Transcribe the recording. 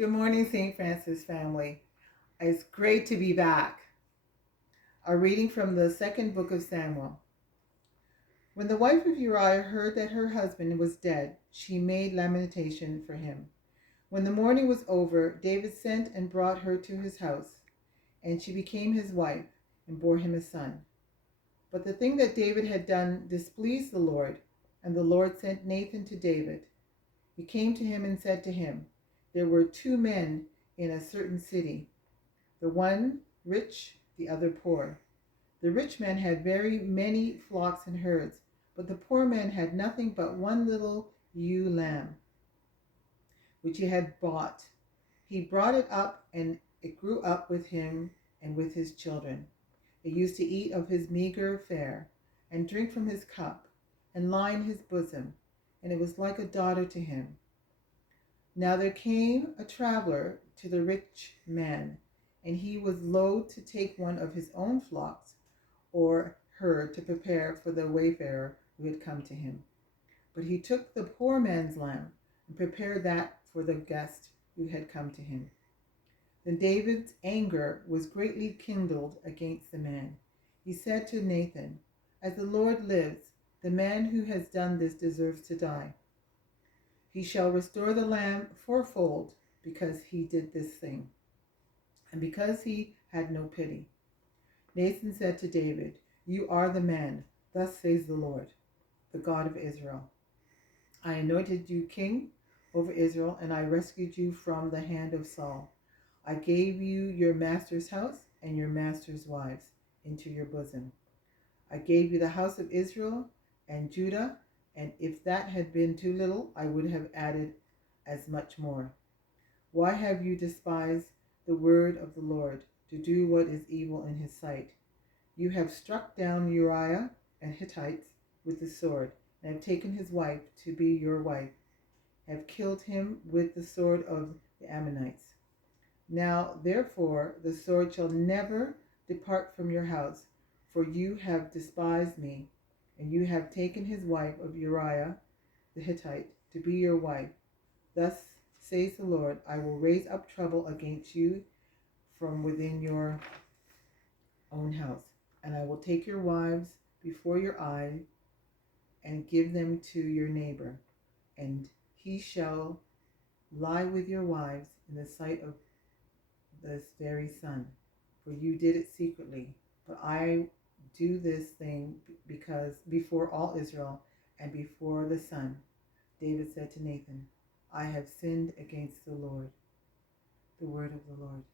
Good morning, St. Francis family. It's great to be back. A reading from the second book of Samuel. When the wife of Uriah heard that her husband was dead, she made lamentation for him. When the mourning was over, David sent and brought her to his house, and she became his wife and bore him a son. But the thing that David had done displeased the Lord, and the Lord sent Nathan to David. He came to him and said to him, "There were two men in a certain city, the one rich, the other poor. The rich man had very many flocks and herds, but the poor man had nothing but one little ewe lamb, which he had bought. He brought it up, and it grew up with him and with his children. It used to eat of his meager fare, and drink from his cup, and lie in his bosom, and it was like a daughter to him. Now there came a traveler to the rich man, and he was loath to take one of his own flocks or herd to prepare for the wayfarer who had come to him. But he took the poor man's lamb and prepared that for the guest who had come to him. Then David's anger was greatly kindled against the man. He said to Nathan, "As the Lord lives, the man who has done this deserves to die. He shall restore the lamb fourfold because he did this thing, and because he had no pity." Nathan said to David, "You are the man. Thus says the Lord, the God of Israel. I anointed you king over Israel, and I rescued you from the hand of Saul. I gave you your master's house and your master's wives into your bosom. I gave you the house of Israel and Judah, and if that had been too little, I would have added as much more. Why have you despised the word of the Lord to do what is evil in his sight? You have struck down Uriah and Hittites with the sword, and have taken his wife to be your wife, have killed him with the sword of the Ammonites. Now, therefore, the sword shall never depart from your house, for you have despised me, and you have taken his wife of Uriah the Hittite to be your wife. Thus says the Lord, I will raise up trouble against you from within your own house, and I will take your wives before your eyes and give them to your neighbor, and he shall lie with your wives in the sight of this very sun. For you did it secretly, but I do this thing because before all Israel and before the sun." David said to Nathan, "I have sinned against the Lord." The word of the Lord.